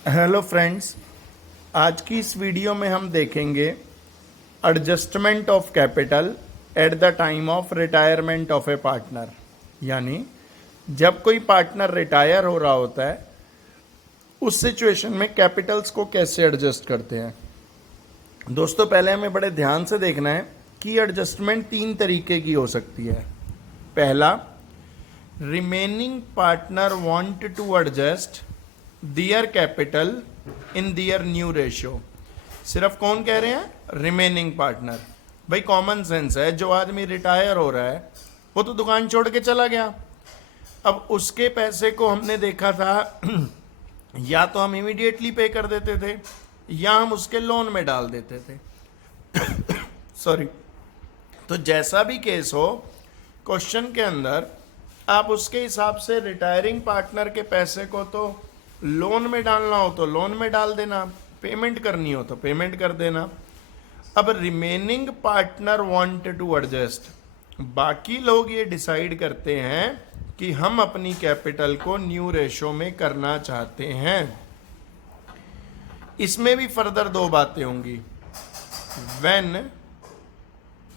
Hello friends, आज की इस वीडियो में हम देखेंगे adjustment of capital at the time of retirement of A partner. यानी जब कोई पार्टनर रिटायर हो रहा होता है उस सिचुएशन में कैपिटल्स को कैसे एडजस्ट करते हैं। दोस्तों, पहले हमें बड़े ध्यान से देखना है कि एडजस्टमेंट तीन तरीके की हो सकती है। पहला, remaining partner want to adjust their capital in their new ratio. सिर्फ कौन कह रहे हैं? Remaining partner. भाई कॉमन सेंस है, जो आदमी रिटायर हो रहा है वो तो दुकान छोड़ के चला गया। अब उसके पैसे को हमने देखा था या तो हम इमीडिएटली पे कर देते थे या हम उसके लोन में डाल देते थे। सॉरी। तो जैसा भी केस हो, क्वेश्चन के अंदर आप उसके हिसाब से रिटायरिंग पार्टनर के पैसे को तो लोन में डालना हो तो लोन में डाल देना, पेमेंट करनी हो तो पेमेंट कर देना। अब remaining partner want to adjust, बाकी लोग ये डिसाइड करते हैं कि हम अपनी कैपिटल को न्यू रेशो में करना चाहते हैं। इसमें भी फर्दर दो बातें होंगी। When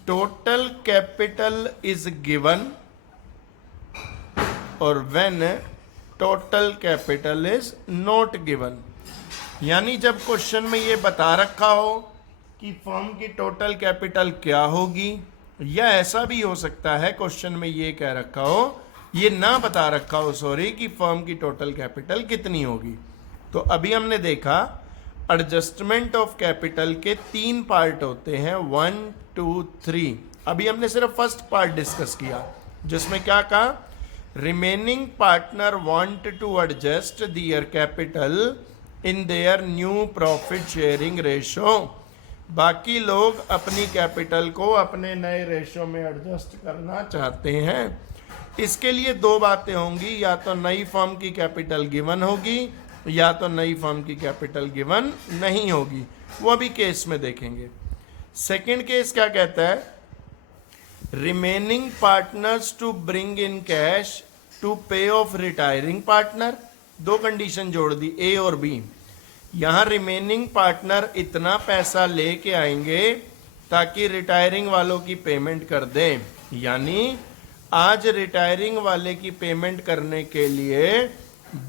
total capital is given और when total capital is not given. यानी जब क्वेश्चन में ये बता रखा हो कि फर्म की टोटल कैपिटल क्या होगी, या ऐसा भी हो सकता है क्वेश्चन में ये कह रखा हो, ये ना बता रखा हो सॉरी, कि फर्म की टोटल कैपिटल कितनी होगी। तो अभी हमने देखा एडजस्टमेंट ऑफ कैपिटल के तीन पार्ट होते हैं, 1 2 3। अभी हमने सिर्फ फर्स्ट पार्ट डिस्कस किया जिसमें क्या कहा, remaining partner want to adjust their capital in their new profit sharing ratio. बाकी लोग अपनी कैपिटल को अपने नए रेशो में एडजस्ट करना चाहते हैं। इसके लिए दो बातें होंगी, या तो नई फर्म की कैपिटल गिवन होगी या तो नई फर्म की कैपिटल गिवन नहीं होगी। वो अभी केस में देखेंगे। सेकंड केस क्या कहता है, remaining partners to bring in cash to pay off retiring partner. दो कंडीशन जोड़ दी, ए और बी। यहां रिमेनिंग पार्टनर इतना पैसा लेके आएंगे ताकि रिटायरिंग वालों की पेमेंट कर दें। यानी आज रिटायरिंग वाले की पेमेंट करने के लिए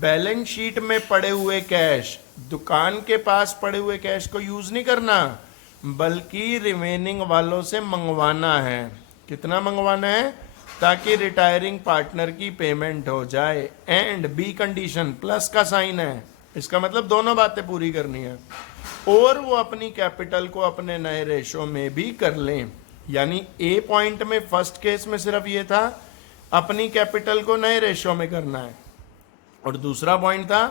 बैलेंस शीट में पड़े हुए कैश, दुकान के पास पड़े हुए कैश को यूज नहीं करना, बल्कि रिमेनिंग वालों से मंगवाना है। कितना मंगवाना है? ताकि रिटायरिंग पार्टनर की पेमेंट हो जाए। एंड बी कंडीशन प्लस का साइन है, इसका मतलब दोनों बातें पूरी करनी है और वो अपनी कैपिटल को अपने नए रेशो में भी कर लें। यानी ए पॉइंट में फर्स्ट केस में सिर्फ ये था अपनी कैपिटल को नए रेशो में करना है, और दूसरा पॉइंट था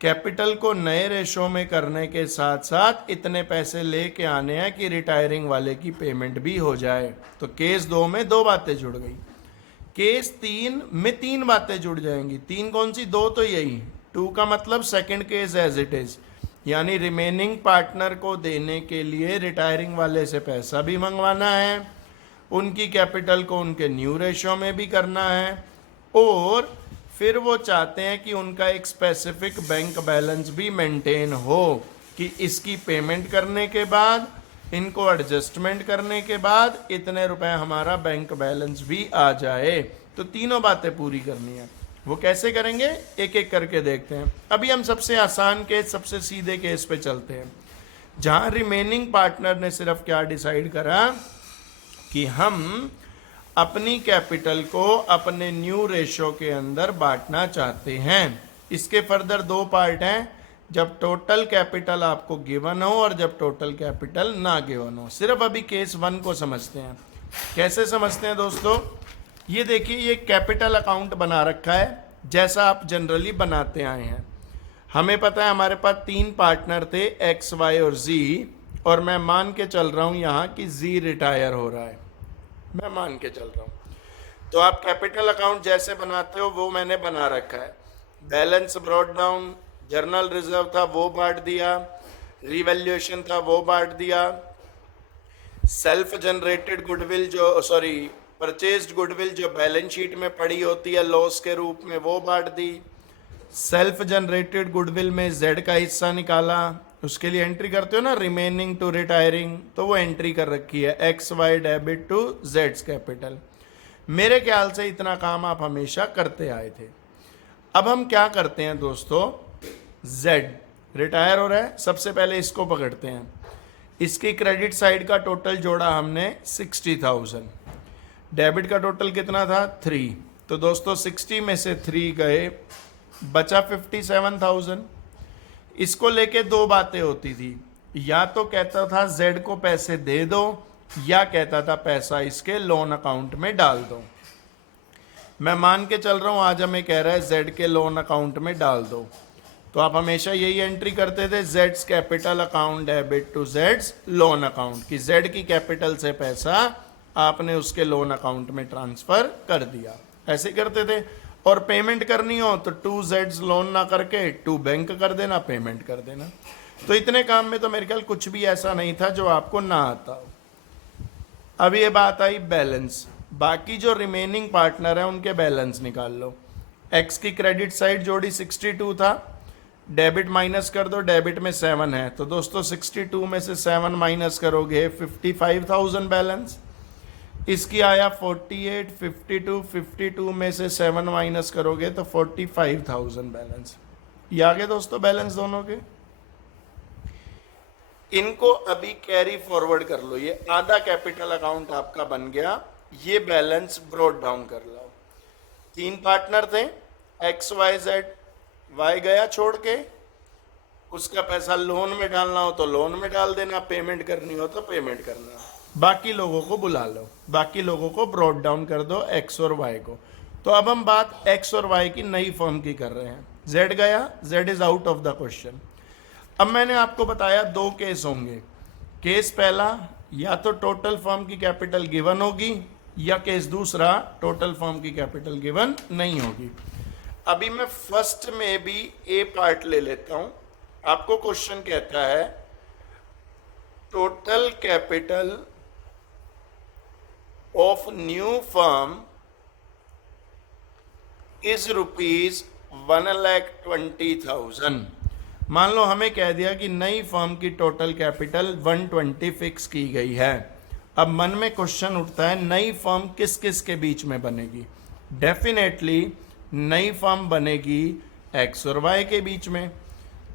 कैपिटल को नए रेशो में करने के साथ साथ इतने पैसे लेके आने हैं कि रिटायरिंग वाले की पेमेंट भी हो जाए। तो केस 2 में दो बातें जुड़ गई, केस 3 में तीन बातें जुड़ जाएंगी। तीन कौन सी? दो तो यही। 2 का मतलब second case as it is, यानी रिमेनिंग पार्टनर को देने के लिए रिटायरिंग वाले से पैसा भी मंगवाना है, उनकी कैपिटल को उनके न्यू रेशो में भी करना है, और फिर वो चाहते हैं कि उनका एक स्पेसिफिक बैंक बैलेंस भी मेंटेन हो कि इसकी पेमेंट करने के बाद, इनको एडजस्टमेंट करने के बाद इतने रुपए हमारा बैंक बैलेंस भी आ जाए। तो तीनों बातें पूरी करनी है। वो कैसे करेंगे एक एक करके देखते हैं। अभी हम सबसे आसान केस, सबसे सीधे केस पे चलते हैं, जहां रिमेनिंग पार्टनर ने सिर्फ क्या डिसाइड करा कि हम अपनी कैपिटल को अपने न्यू रेशो के अंदर बांटना चाहते हैं। इसके फर्दर दो पार्ट हैं, जब टोटल कैपिटल आपको गिवन हो और जब टोटल कैपिटल ना गिवन हो। सिर्फ अभी केस 1 को समझते हैं। कैसे समझते हैं दोस्तों? ये देखिए, ये कैपिटल अकाउंट बना रखा है जैसा आप जनरली बनाते आए हैं। हमें पता है हमारे पास तीन पार्टनर थे, एक्स वाई और जी, और मैं मान के चल रहा हूं यहां कि जी रिटायर हो रहा है, मैं मान के चल रहा हूं। तो आप कैपिटल अकाउंट जैसे बनाते हो वो मैंने बना रखा है। Balance brought down, journal reserve था वो बांट दिया, रिवैल्यूएशन था वो बांट दिया, सेल्फ जनरेटेड गुडविल जो परचेज्ड गुडविल जो बैलेंस शीट में पड़ी होती है लॉस के रूप में वो बांट दी, सेल्फ जनरेटेड गुडविल में जेड का हिस्सा निकाला, उसके लिए एंट्री करते हो ना रिमेनिंग टू रिटायरिंग, तो वो एंट्री कर रखी है एक्स वाई डेबिट टू जेड्स कैपिटल। मेरे ख्याल से इतना काम आप हमेशा करते आए थे। अब हम क्या करते हैं दोस्तों, जेड रिटायर हो रहा है, सबसे पहले इसको पकड़ते हैं। इसकी क्रेडिट साइड का टोटल जोड़ा हमने 60,000, डेबिट का टोटल कितना था 3, तो दोस्तों 60 में से 3 गए, बचा 57,000। इसको लेके दो बातें होती थी, या तो कहता था जेड को पैसे दे दो, या कहता था पैसा इसके लोन अकाउंट में डाल दो। मैं मान के चल रहा हूं आज हमें कह रहा है जेड के लोन अकाउंट में डाल दो, तो आप हमेशा यही एंट्री करते थे Jades capital account debit to Jades loan account, कि जेड की कैपिटल से पैसा आपने उसके लोन अकाउंट में ट्रांसफर कर दिया, ऐसे करते थे। और पेमेंट करनी हो तो टू जेड्स लोन ना करके टू बैंक कर देना, पेमेंट कर देना। तो इतने काम में तो मेरे ख्याल कुछ भी ऐसा नहीं था जो आपको ना आता हो। अब ये बात आई बैलेंस, बाकी जो रिमेनिंग पार्टनर है उनके बैलेंस निकाल लो। एक्स की क्रेडिट साइड जोड़ी 62 था, डेबिट माइनस कर दो, डेबिट में 7 है, तो दोस्तों 62 में से 7 माइनस करोगे 55,000 बैलेंस। इसकी आया 48, 52 में से 7 माइनस करोगे तो 45,000 बैलेंस। ये आ गए दोस्तों बैलेंस दोनों के। इनको अभी कैरी फॉरवर्ड कर लो, ये आधा कैपिटल अकाउंट आपका बन गया, ये बैलेंस ब्रॉट डाउन कर लो। 3 पार्टनर थे एक्स वाई जेड, वाई गया छोड़ के, उसका पैसा लोन में डालना हो तो लोन में डाल देना, पेमेंट करनी हो तो पेमेंट करना, बाकी लोगों को बुला लो, बाकी लोगों को ब्रॉट डाउन कर दो एक्स और वाई को। तो अब हम बात एक्स और वाई की नई फर्म की कर रहे हैं। जेड गया, Z is out of the question. अब मैंने आपको बताया 2 केस होंगे। केस पहला, या तो टोटल फर्म की कैपिटल गिवन होगी, या केस दूसरा टोटल फर्म की कैपिटल गिवन नहीं होगी। अभी मैं फर्स्ट में भी ए पार्ट ले लेता हूं। आपको क्वेश्चन कहता है total capital of new firm is rupees 1,20,000। मान लो हमें कह दिया कि नई फर्म की टोटल कैपिटल 120 फिक्स की गई है। अब मन में क्वेश्चन उठता है नई फर्म किस किस के बीच में बनेगी। डेफिनेटली नई फर्म बनेगी एक्स और वाई के बीच में।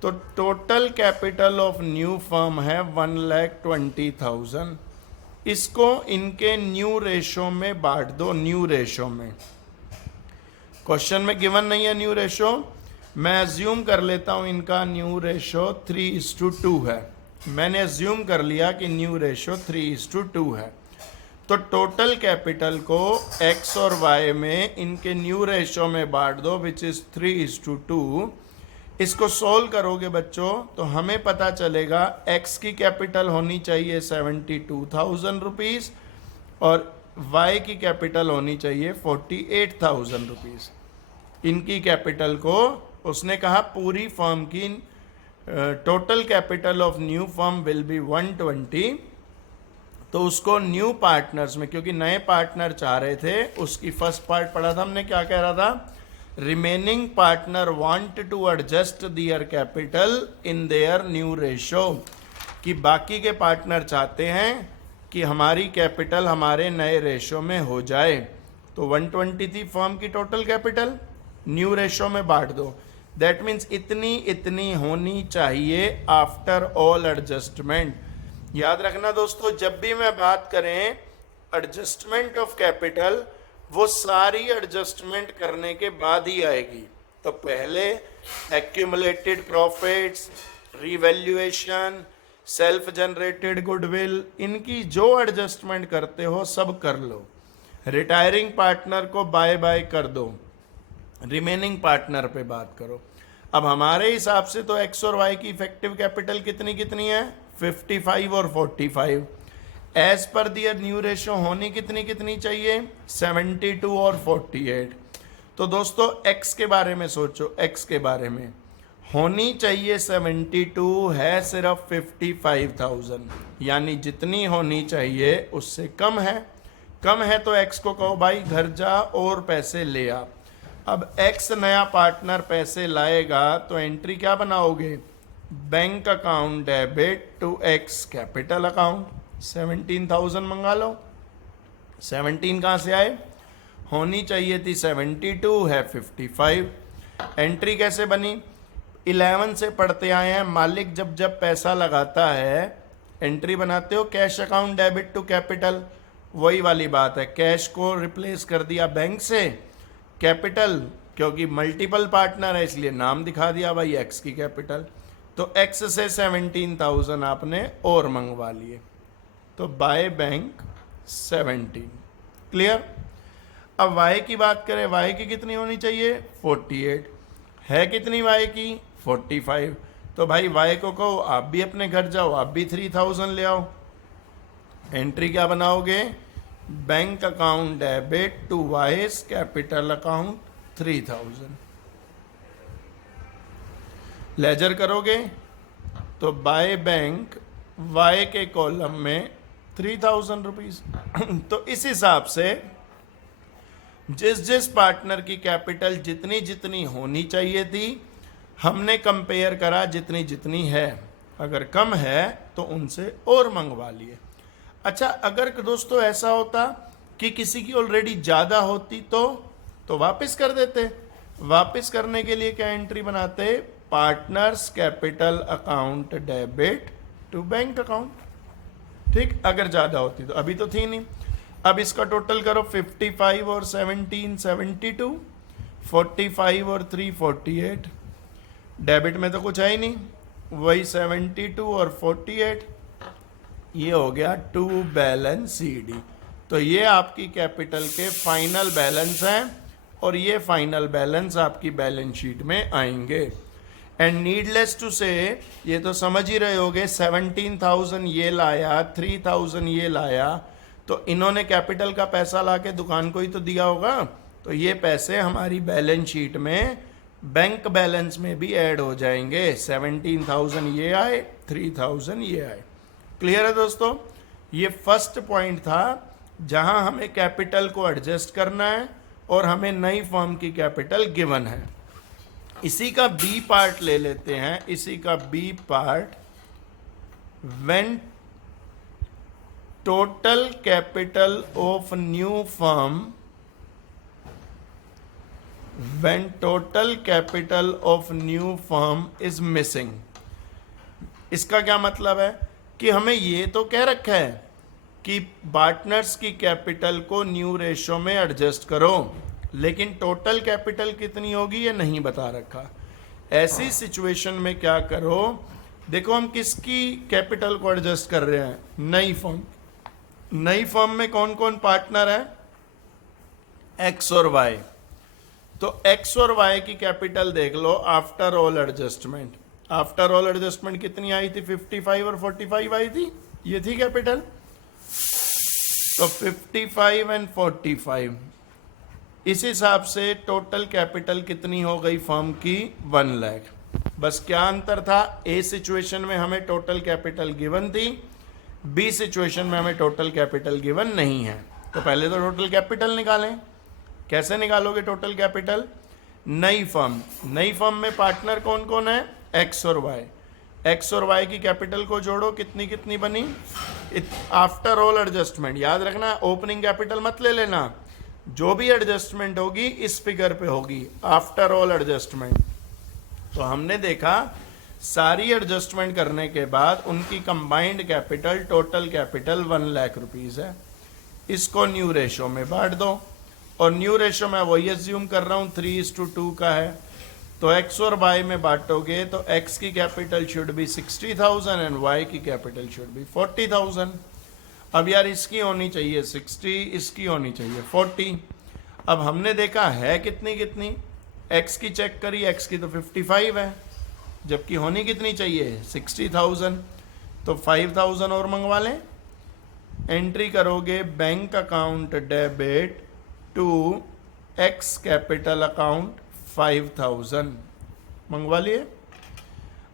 तो total capital of new firm है 1,20,000। इसको इनके न्यू रेशो में बांट दो, न्यू रेशो में। क्वेश्चन में गिवन नहीं है न्यू रेशो, मैं अज्यूम कर लेता हूं इनका न्यू रेशो 3:2 है। मैंने अज्यूम कर लिया कि न्यू रेशो 3:2 है। तो टोटल कैपिटल को एक्स और वाई में इनके न्यू रेशो में बांट दो, विच इज 3:2। इसको सोल्व करोगे बच्चों तो हमें पता चलेगा एक्स की कैपिटल होनी चाहिए 72,000 रुपीज़ और वाई की कैपिटल होनी चाहिए 48,000 रुपीज़। इनकी कैपिटल को उसने कहा पूरी फर्म की total capital of new firm will be 120। तो उसको न्यू पार्टनर्स में, क्योंकि नए पार्टनर चाह रहे थे, उसकी फर्स्ट पार्ट पढ़ा था हमने, क्या कह रहा था, remaining partner want to adjust their capital in their new ratio, कि बाकी के पार्टनर चाहते हैं कि हमारी कैपिटल हमारे नए रेशो में हो जाए। तो 120 थी फर्म की टोटल कैपिटल, न्यू रेशो में बांट दो। दैट मीन्स इतनी इतनी होनी चाहिए आफ्टर ऑल एडजस्टमेंट। याद रखना दोस्तों, जब भी मैं बात करें एडजस्टमेंट ऑफ कैपिटल, वो सारी एडजस्टमेंट करने के बाद ही आएगी। तो पहले accumulated profits, revaluation, self generated goodwill, इनकी जो एडजस्टमेंट करते हो सब कर लो। रिटायरिंग पार्टनर को बाय बाय कर दो, रिमेनिंग पार्टनर पे बात करो। अब हमारे हिसाब से तो एक्स और वाई की इफेक्टिव कैपिटल कितनी कितनी है, 55 और 45। एज पर दियर न्यू रेशो होनी कितनी कितनी चाहिए, 72 और 48। तो दोस्तों एक्स के बारे में सोचो, एक्स के बारे में होनी चाहिए 72, है सिर्फ 55,000, यानी जितनी होनी चाहिए उससे कम है। कम है तो एक्स को कहो भाई घर जा और पैसे ले आ। अब एक्स नया पार्टनर पैसे लाएगा तो एंट्री क्या बनाओगे, bank account debit to X capital account, 17,000 मंगा लो। 17 कहाँ से आए, होनी चाहिए थी 72, है 55। एंट्री कैसे बनी, 11 से पढ़ते आए हैं, मालिक जब जब पैसा लगाता है एंट्री बनाते हो cash account debit to capital, वही वाली बात है, कैश को रिप्लेस कर दिया बैंक से, कैपिटल क्योंकि मल्टीपल पार्टनर है इसलिए नाम दिखा दिया भाई एक्स की कैपिटल, तो एक्स से 17,000 आपने और मंगवा लिए, तो बाय बैंक 17। क्लियर। अब वाई की बात करें, वाई की कितनी होनी चाहिए 48, है कितनी वाई की 45, तो भाई वाई को कहो आप भी अपने घर जाओ, आप भी 3,000 ले आओ। एंट्री क्या बनाओगे, bank account debit to Y's capital account 3,000। Ledger करोगे तो बाय बैंक वाई के कॉलम में 3,000 रुपीज। तो इस हिसाब से जिस जिस पार्टनर की कैपिटल जितनी जितनी होनी चाहिए थी हमने कंपेयर करा जितनी जितनी है, अगर कम है तो उनसे और मंगवा लिए। अच्छा, अगर दोस्तों ऐसा होता कि किसी की ऑलरेडी ज़्यादा होती तो वापस कर देते। वापस करने के लिए क्या एंट्री बनाते, partners capital account debit to bank account. ठीक, अगर ज़्यादा होती तो, अभी तो थी नहीं। अब इसका टोटल करो, 55 और 17 72, 45 और 3 48, डेबिट में तो कुछ है ही नहीं, वही 72 और 48, ये हो गया टू बैलेंस CD। तो ये आपकी कैपिटल के फाइनल बैलेंस हैं और ये फाइनल बैलेंस आपकी बैलेंस शीट में आएंगे। एंड नीडलेस टू से, ये तो समझ ही रहे होगे, 17,000 ये लाया, 3,000 ये लाया, तो इन्होंने कैपिटल का पैसा लाके दुकान को ही तो दिया होगा, तो ये पैसे हमारी बैलेंस शीट में बैंक बैलेंस में भी ऐड हो जाएंगे। 17,000 ये आए, 3,000 ये आए। क्लियर है दोस्तों, ये फर्स्ट पॉइंट था जहां हमें कैपिटल को एडजस्ट करना है और हमें नई फर्म की कैपिटल गिवन है। इसी का बी पार्ट ले लेते हैं, इसी का B part, when total capital of new firm, when total capital of new firm is missing. इसका क्या मतलब है कि हमें ये तो कह रखा है कि पार्टनर्स की कैपिटल को न्यू रेशो में एडजस्ट करो, लेकिन टोटल कैपिटल कितनी होगी ये नहीं बता रखा। ऐसी सिचुएशन में क्या करो, देखो हम किसकी कैपिटल को एडजस्ट कर रहे हैं, नई फर्म। नई फर्म में कौन कौन पार्टनर है, एक्स और वाई। तो एक्स और वाई की कैपिटल देख लो after all adjustment. After all adjustment कितनी आई थी, 55 और 45 आई थी, ये थी कैपिटल। तो 55 एंड 45, इस हिसाब से टोटल कैपिटल कितनी हो गई फर्म की, 1 लाख। बस क्या अंतर था, ए सिचुएशन में हमें टोटल कैपिटल गिवन थी, बी सिचुएशन में हमें टोटल कैपिटल गिवन नहीं है। तो पहले तो टोटल कैपिटल निकालें। कैसे निकालोगे टोटल कैपिटल, नई फर्म, नई फर्म में पार्टनर कौन कौन है, एक्स और वाई। एक्स और वाई की कैपिटल को जोड़ो, कितनी कितनी बनी, आफ्टर ऑल एडजस्टमेंट। याद रखना, ओपनिंग कैपिटल मत ले लेना, जो भी एडजस्टमेंट होगी इस फिगर पे होगी, आफ्टर ऑल एडजस्टमेंट। तो हमने देखा सारी एडजस्टमेंट करने के बाद उनकी combined capital, total capital 1 lakh rupees है। इसको न्यू रेशो में बांट दो, और न्यू रेशो में वही एज्यूम कर रहा हूँ 3:2 का है। तो एक्स और वाई में बांटोगे तो एक्स की capital should be 60,000 and Y की कैपिटल शुड बी 40,000। अब यार इसकी होनी चाहिए 60, इसकी होनी चाहिए 40। अब हमने देखा है कितनी कितनी, एक्स की चेक करी, एक्स की तो 55 है, जबकि होनी कितनी चाहिए 60,000, तो 5,000 और मंगवा लें। एंट्री करोगे bank account debit to X capital account 5,000, मंगवा लिए।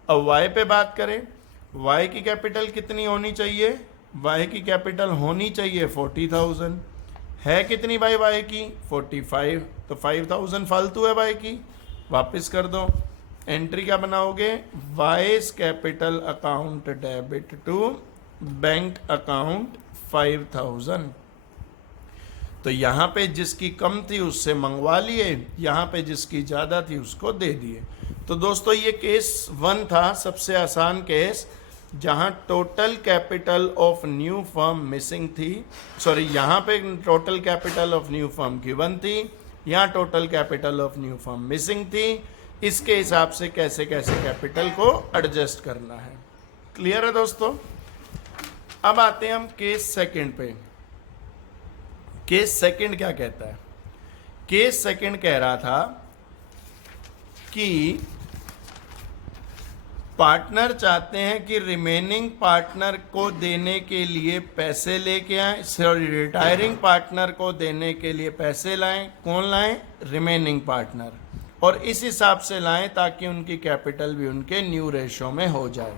अब वाई पे बात करें, वाई की कैपिटल कितनी होनी चाहिए, वाई की कैपिटल होनी चाहिए 40,000, है कितनी भाई वाई की 45, तो 5000 फालतू है वाई की, वापस कर दो। एंट्री क्या बनाओगे, Y's capital account debit to bank account 5000। तो यहाँ पे जिसकी कम थी उससे मंगवा लिए, यहाँ पे जिसकी ज़्यादा थी उसको दे दिए। तो दोस्तों ये केस 1 था, सबसे आसान केस, जहाँ total capital of new firm missing थी। सॉरी, यहाँ पे total capital of new firm given थी, यहाँ total capital of new firm missing थी। इसके हिसाब से कैसे कैसे कैपिटल को एडजस्ट करना है। क्लियर है दोस्तों। अब आते हैं हम केस सेकंड पे। केस सेकंड क्या कहता है, केस सेकंड कह रहा था कि पार्टनर चाहते हैं कि रिमेनिंग पार्टनर को देने के लिए पैसे लेके आए, सॉरी रिटायरिंग पार्टनर को देने के लिए पैसे लाएं। कौन लाएं, रिमेनिंग पार्टनर, और इस हिसाब से लाएं ताकि उनकी कैपिटल भी उनके न्यू रेशो में हो जाए।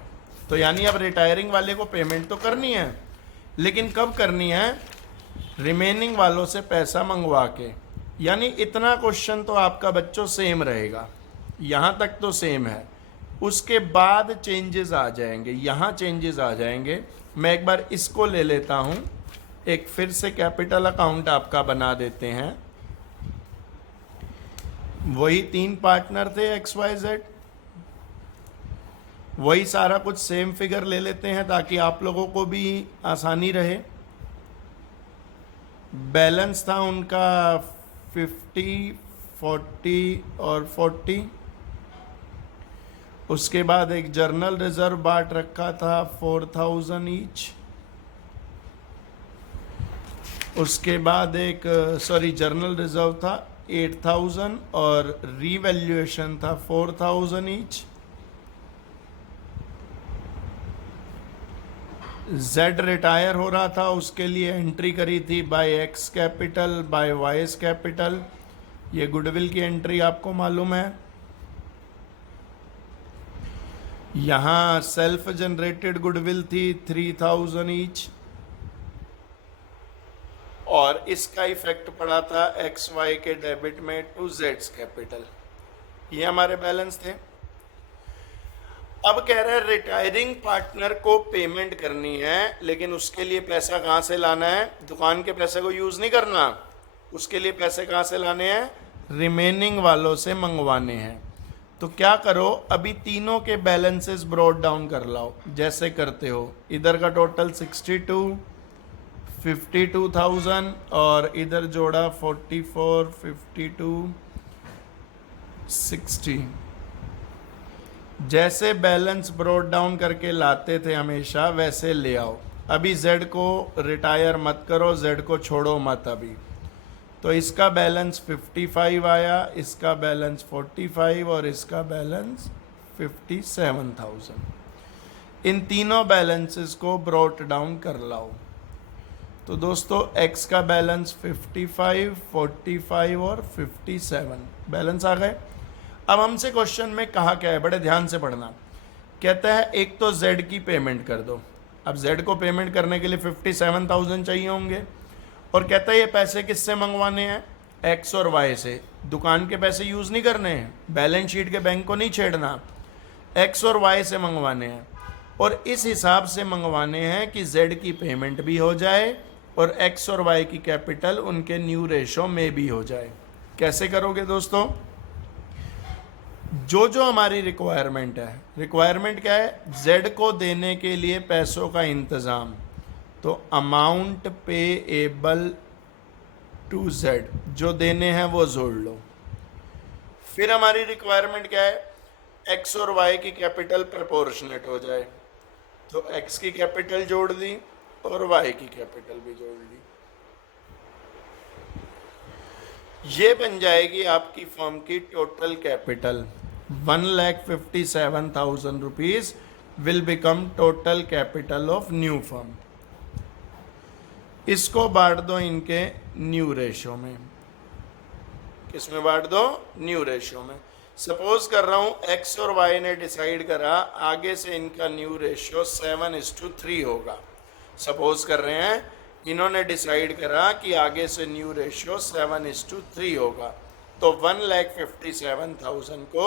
तो यानी अब रिटायरिंग वाले को पेमेंट तो करनी है, लेकिन कब करनी है, रिमेनिंग वालों से पैसा मंगवा के। यानी इतना क्वेश्चन तो आपका बच्चों सेम रहेगा, यहाँ तक तो सेम है, उसके बाद चेंजेस आ जाएंगे, यहाँ चेंजेस आ जाएंगे। मैं एक बार इसको ले लेता हूँ, एक फिर से कैपिटल अकाउंट आपका बना देते हैं। वही 3 पार्टनर थे XYZ, वही सारा कुछ सेम फिगर ले लेते हैं ताकि आप लोगों को भी आसानी रहे। बैलेंस था उनका 50, 40 और 40। उसके बाद एक जर्नल रिजर्व बांट रखा था 4000 ईच। उसके बाद एक जर्नल रिजर्व था 8000 और रीवैल्यूएशन था 4000 ईच। जेड रिटायर हो रहा था, उसके लिए एंट्री करी थी by X capital by Y's capital. ये गुडविल की एंट्री आपको मालूम है। यहाँ सेल्फ जनरेटेड गुडविल थी 3000 ईच, और इसका इफेक्ट पड़ा था एक्स वाई के डेबिट में टू जेड्स कैपिटल। ये हमारे बैलेंस थे। अब कह रहे हैं रिटायरिंग पार्टनर को पेमेंट करनी है, लेकिन उसके लिए पैसा कहाँ से लाना है, दुकान के पैसे को यूज नहीं करना, उसके लिए पैसे कहाँ से लाने हैं, रिमेनिंग वालों से मंगवाने हैं। तो क्या करो, अभी तीनों के बैलेंसेस ब्रॉड डाउन कर लाओ, जैसे करते हो। इधर का टोटल 62, 52,000 और इधर जोड़ा 44, 52, 60। जैसे बैलेंस ब्रॉड डाउन करके लाते थे हमेशा, वैसे ले आओ। अभी जेड को रिटायर मत करो, जेड को छोड़ो मत अभी। तो इसका बैलेंस 55 आया, इसका बैलेंस 45 और इसका बैलेंस 57,000। इन तीनों बैलेंसेस को ब्रॉट डाउन कर लाओ। तो दोस्तों एक्स का बैलेंस 55, 45 और 57 बैलेंस आ गए। अब हमसे क्वेश्चन में कहा क्या है, बड़े ध्यान से पढ़ना। कहता है एक तो जेड की पेमेंट कर दो। अब जेड को पेमेंट करने के लिए 57,000 चाहिए होंगे, और कहता है ये पैसे किससे मंगवाने हैं, एक्स और वाई से। दुकान के पैसे यूज़ नहीं करने हैं, बैलेंस शीट के बैंक को नहीं छेड़ना, एक्स और वाई से मंगवाने हैं। और इस हिसाब से मंगवाने हैं कि जेड की पेमेंट भी हो जाए और एक्स और वाई की कैपिटल उनके न्यू रेशो में भी हो जाए। कैसे करोगे दोस्तों, जो जो हमारी रिक्वायरमेंट है, रिक्वायरमेंट क्या है, जेड को देने के लिए पैसों का इंतज़ाम, तो अमाउंट पेएबल टू जेड जो देने हैं वो जोड़ लो। फिर हमारी रिक्वायरमेंट क्या है, एक्स और वाई की कैपिटल प्रोपोर्शनेट हो जाए, तो एक्स की कैपिटल जोड़ दी और वाई की कैपिटल भी जोड़ दी। ये बन जाएगी आपकी फर्म की total capital. 1,57,000 rupees will become total capital of new firm. इसको बांट दो इनके न्यू रेशो में। किसमें बांट दो, न्यू रेशो में। सपोज कर रहा हूं एक्स और वाई ने डिसाइड करा आगे से इनका न्यू रेशियो 7:3 होगा। सपोज कर रहे हैं इन्होंने डिसाइड करा कि आगे से न्यू रेशियो 7:3 होगा। तो 1,57,000 को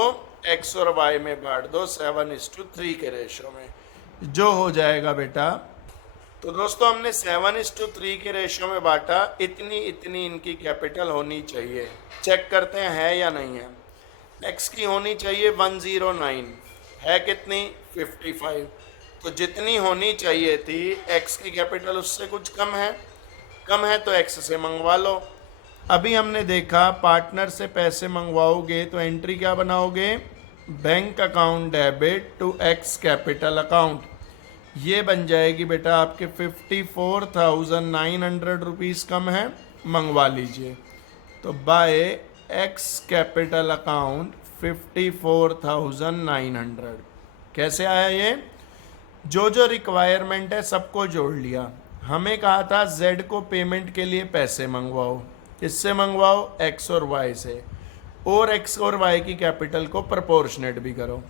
x और y में बांट दो 7:3 के रेशो में, जो हो जाएगा बेटा। तो दोस्तों हमने 7:3 के रेशो में बांटा, इतनी इतनी इनकी कैपिटल होनी चाहिए। चेक करते हैं है या नहीं है। x की होनी चाहिए 109, है कितनी 55, तो जितनी होनी चाहिए थी x की कैपिटल उससे कुछ कम है तो x से मंगवा लो। अभी हमने देखा पार्टनर से पैसे मंगवाओगे तो एंट्री क्या बनाओगे, bank account debit to x capital account. ये बन जाएगी बेटा आपके 54,900 रुपीज़ कम है, मंगवा लीजिए। तो बाय x कैपिटल अकाउंट 54,900 कैसे आया ये, जो रिक्वायरमेंट है सबको जोड़ लिया। हमें कहा था z को पेमेंट के लिए पैसे मंगवाओ, किससे मंगवाओ, x और y से, और x और y की कैपिटल को प्रोपोर्शनेट भी करो।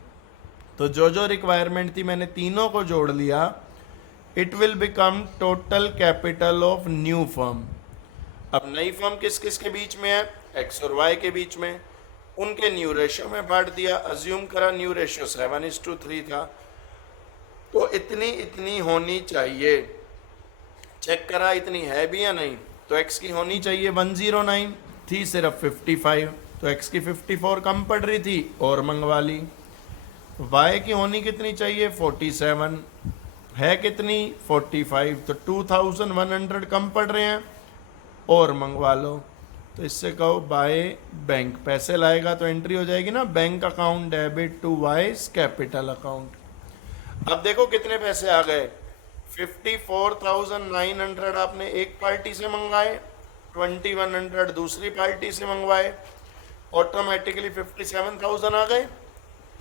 तो जो रिक्वायरमेंट थी मैंने तीनों को जोड़ लिया। It will become total capital of new firm. अब नई फर्म किस किस के बीच में है, x और y के बीच में, उनके न्यू रेशो में बांट दिया। अज्यूम करा न्यू रेशो 7:3 था, तो इतनी इतनी होनी चाहिए। चेक करा इतनी है भी या नहीं, तो x की होनी चाहिए 109, थी सिर्फ 55, तो x की 54 कम पड़ रही थी और मंगवा ली। y की होनी कितनी चाहिए 47, है कितनी 45, तो 2100 कम पड़ रहे हैं और मंगवा लो। तो इससे कहो बाय बैंक, पैसे लाएगा तो एंट्री हो जाएगी ना, bank account debit to Y's capital account. अब देखो कितने पैसे आ गए, 54,900 आपने एक पार्टी से मंगाए, 2100 दूसरी पार्टी से मंगवाए, ऑटोमेटिकली 57,000 आ गए।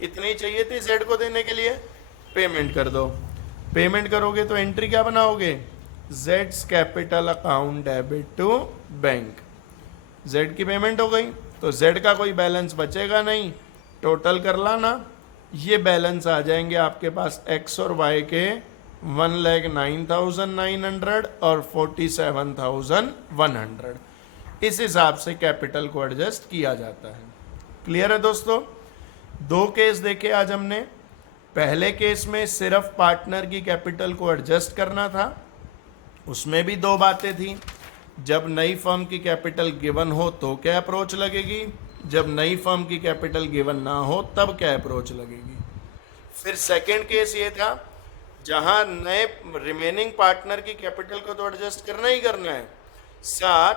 इतनी चाहिए थी जेड को देने के लिए, पेमेंट कर दो। पेमेंट करोगे तो एंट्री क्या बनाओगे, जेड्स capital account debit to bank. Z की पेमेंट हो गई तो जेड का कोई बैलेंस बचेगा नहीं, टोटल कर लाना, ये बैलेंस आ जाएंगे आपके पास एक्स और वाई के 1,09,900 और 47,100। इस हिसाब से कैपिटल को एडजस्ट किया जाता है। क्लियर है दोस्तों। दो केस देखे आज हमने। पहले केस में सिर्फ पार्टनर की कैपिटल को एडजस्ट करना था, उसमें भी दो बातें थी। जब नई फर्म की कैपिटल गिवन हो तो क्या अप्रोच लगेगी, जब नई फर्म की कैपिटल गिवन ना हो तब क्या अप्रोच लगेगी। फिर सेकंड केस ये था जहां नए रिमेनिंग पार्टनर की कैपिटल को तो एडजस्ट करना ही करना है, साथ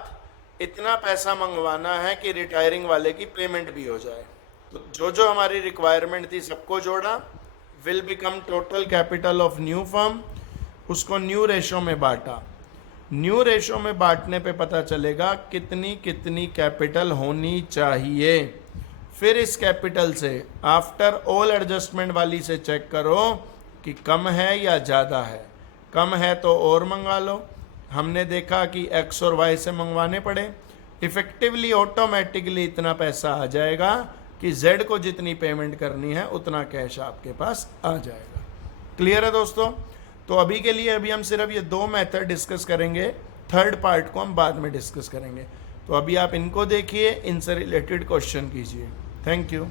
इतना पैसा मंगवाना है कि रिटायरिंग वाले की पेमेंट भी हो जाए। तो जो हमारी रिक्वायरमेंट थी सबको जोड़ा, will become total capital of new firm, उसको न्यू रेशो में बांटा। न्यू रेशो में बांटने पे पता चलेगा कितनी कितनी कैपिटल होनी चाहिए। फिर इस कैपिटल से आफ्टर ऑल एडजस्टमेंट वाली से चेक करो कि कम है या ज़्यादा है। कम है तो और मंगा लो। हमने देखा कि एक्स और वाई से मंगवाने पड़े, इफ़ेक्टिवली ऑटोमेटिकली इतना पैसा आ जाएगा कि जेड को जितनी पेमेंट करनी है उतना कैश आपके पास आ जाएगा। क्लियर है दोस्तों। तो अभी के लिए अभी हम सिर्फ ये दो मेथड डिस्कस करेंगे, थर्ड पार्ट को हम बाद में डिस्कस करेंगे। तो अभी आप इनको देखिए, इनसे रिलेटेड क्वेश्चन कीजिए। Thank you.